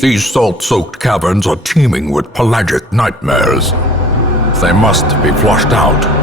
These salt-soaked caverns are teeming with pelagic nightmares. They must be flushed out.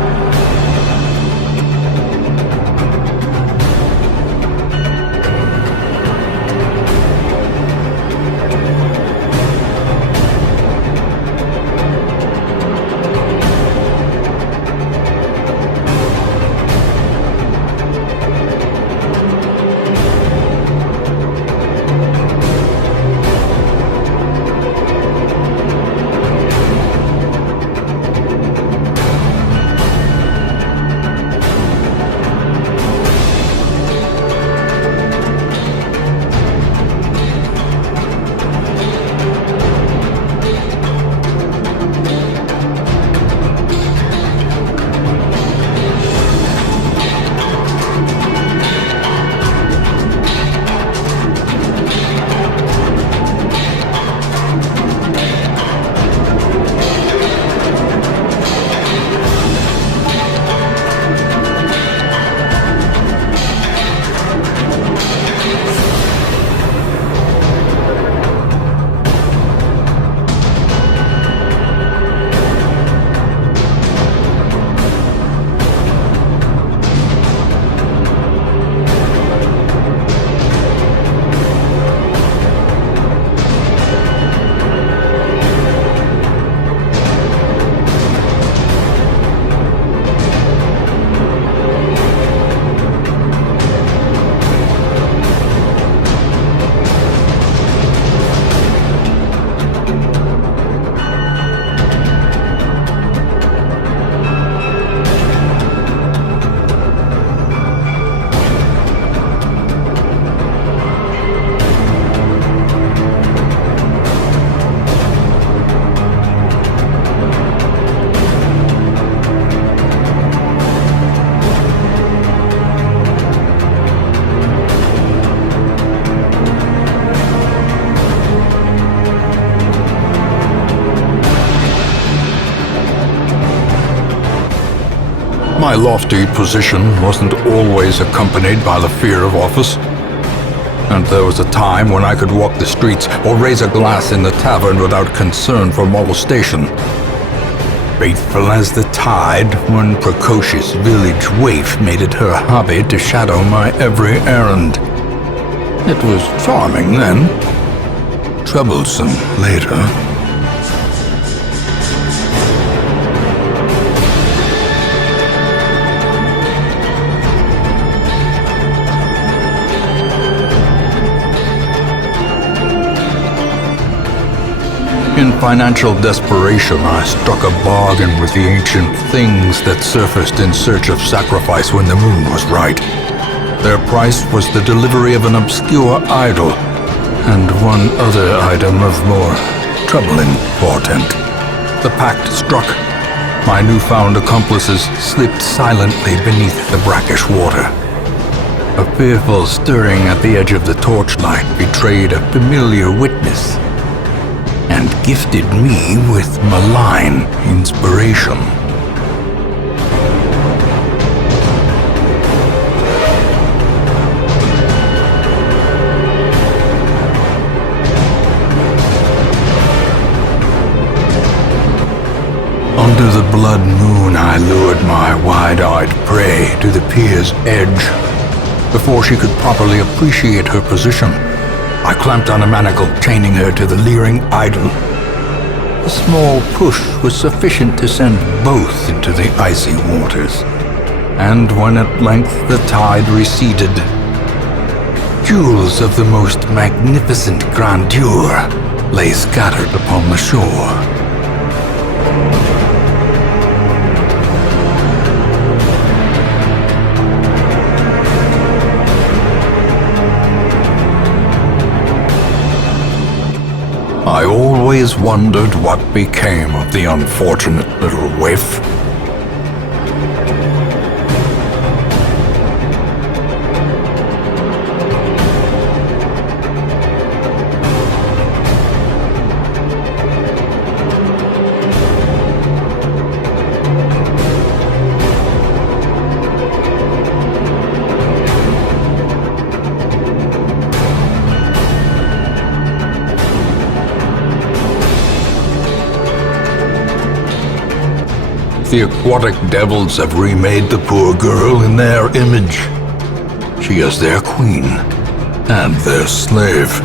My lofty position wasn't always accompanied by the fear of office. And there was a time when I could walk the streets or raise a glass in the tavern without concern for molestation. Faithful as the tide, one precocious village waif made it her hobby to shadow my every errand. It was charming then, troublesome later. In financial desperation, I struck a bargain with the ancient things that surfaced in search of sacrifice when the moon was right. Their price was the delivery of an obscure idol, and one other item of more troubling portent. The pact struck. My newfound accomplices slipped silently beneath the brackish water. A fearful stirring at the edge of the torchlight betrayed a familiar witness, and gifted me with malign inspiration. Under the blood moon, I lured my wide-eyed prey to the pier's edge. Before she could properly appreciate her position, I clamped on a manacle, chaining her to the leering idol. A small push was sufficient to send both into the icy waters. And when at length the tide receded, jewels of the most magnificent grandeur lay scattered upon the shore. I always wondered what became of the unfortunate little waif. The aquatic devils have remade the poor girl in their image. She is their queen and their slave.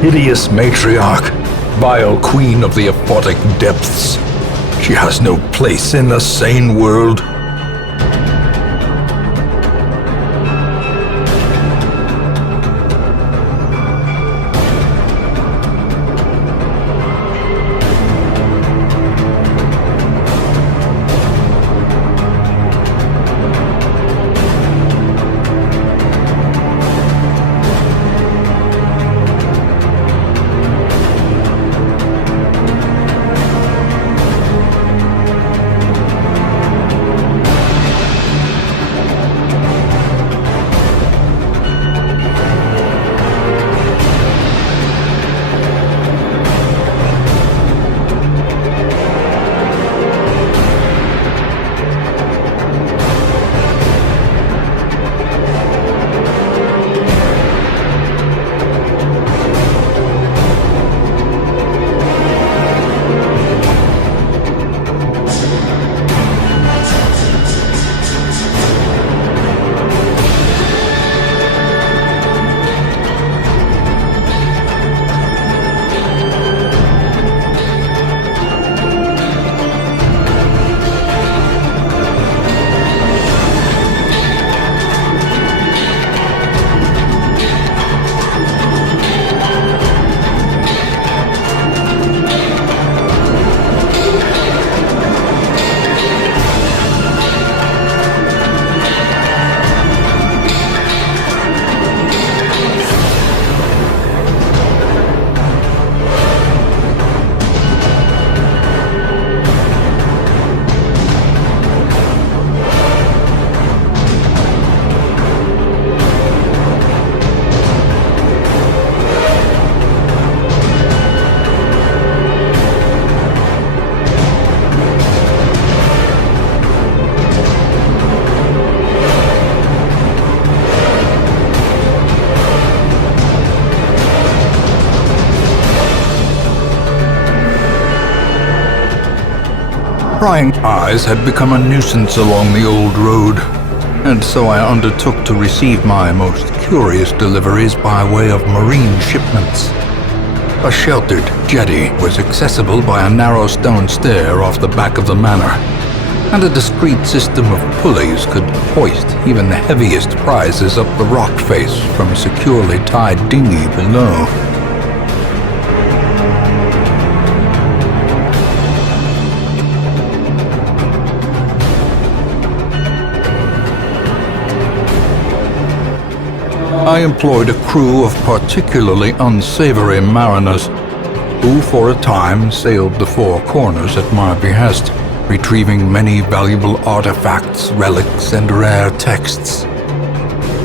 Hideous matriarch, vile queen of the aphotic depths. She has no place in the sane world. Prying eyes had become a nuisance along the old road, and so I undertook to receive my most curious deliveries by way of marine shipments. A sheltered jetty was accessible by a narrow stone stair off the back of the manor, and a discreet system of pulleys could hoist even the heaviest prizes up the rock face from a securely tied dinghy below. I employed a crew of particularly unsavory mariners, who for a time sailed the four corners at my behest, retrieving many valuable artifacts, relics, and rare texts.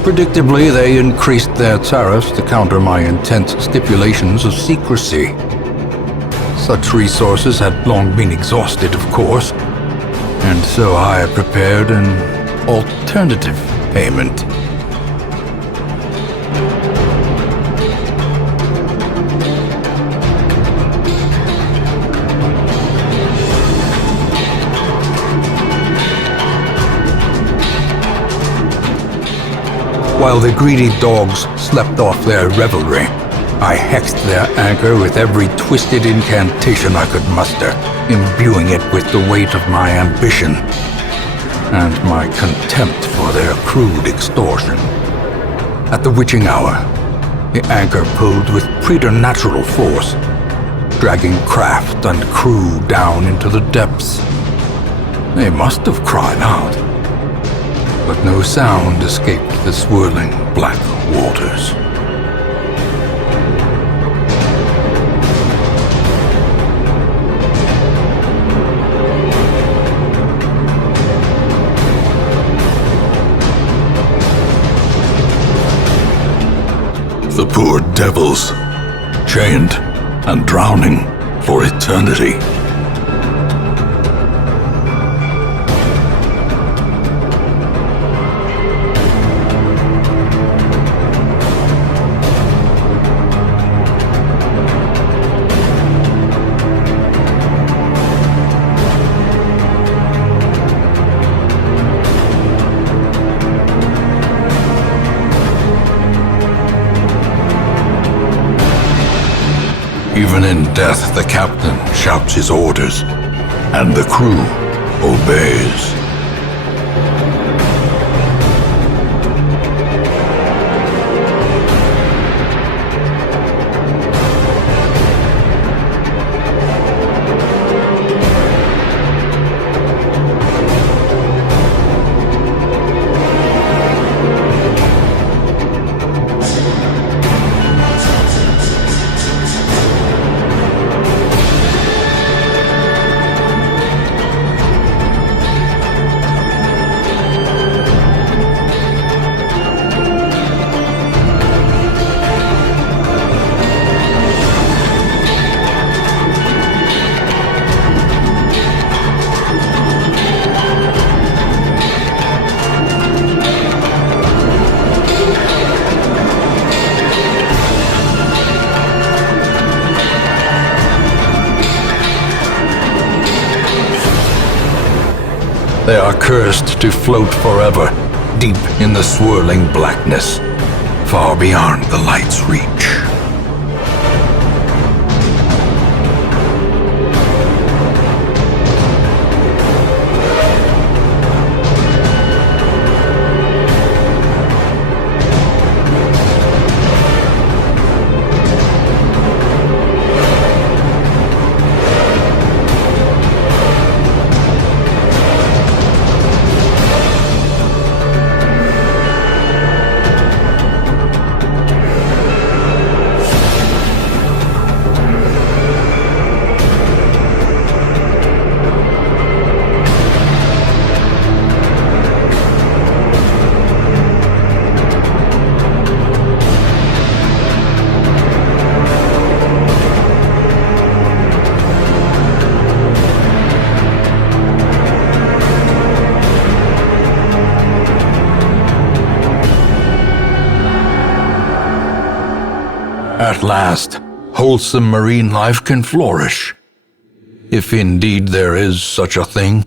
Predictably, they increased their tariffs to counter my intense stipulations of secrecy. Such resources had long been exhausted, of course, and so I prepared an alternative payment. While the greedy dogs slept off their revelry, I hexed their anchor with every twisted incantation I could muster, imbuing it with the weight of my ambition and my contempt for their crude extortion. At the witching hour, the anchor pulled with preternatural force, dragging craft and crew down into the depths. They must have cried out, but no sound escaped the swirling black waters. The poor devils, chained and drowning for eternity. Even in death, the captain shouts his orders, and the crew obeys. They are cursed to float forever, deep in the swirling blackness, far beyond the light's reach. At last, wholesome marine life can flourish, if indeed there is such a thing.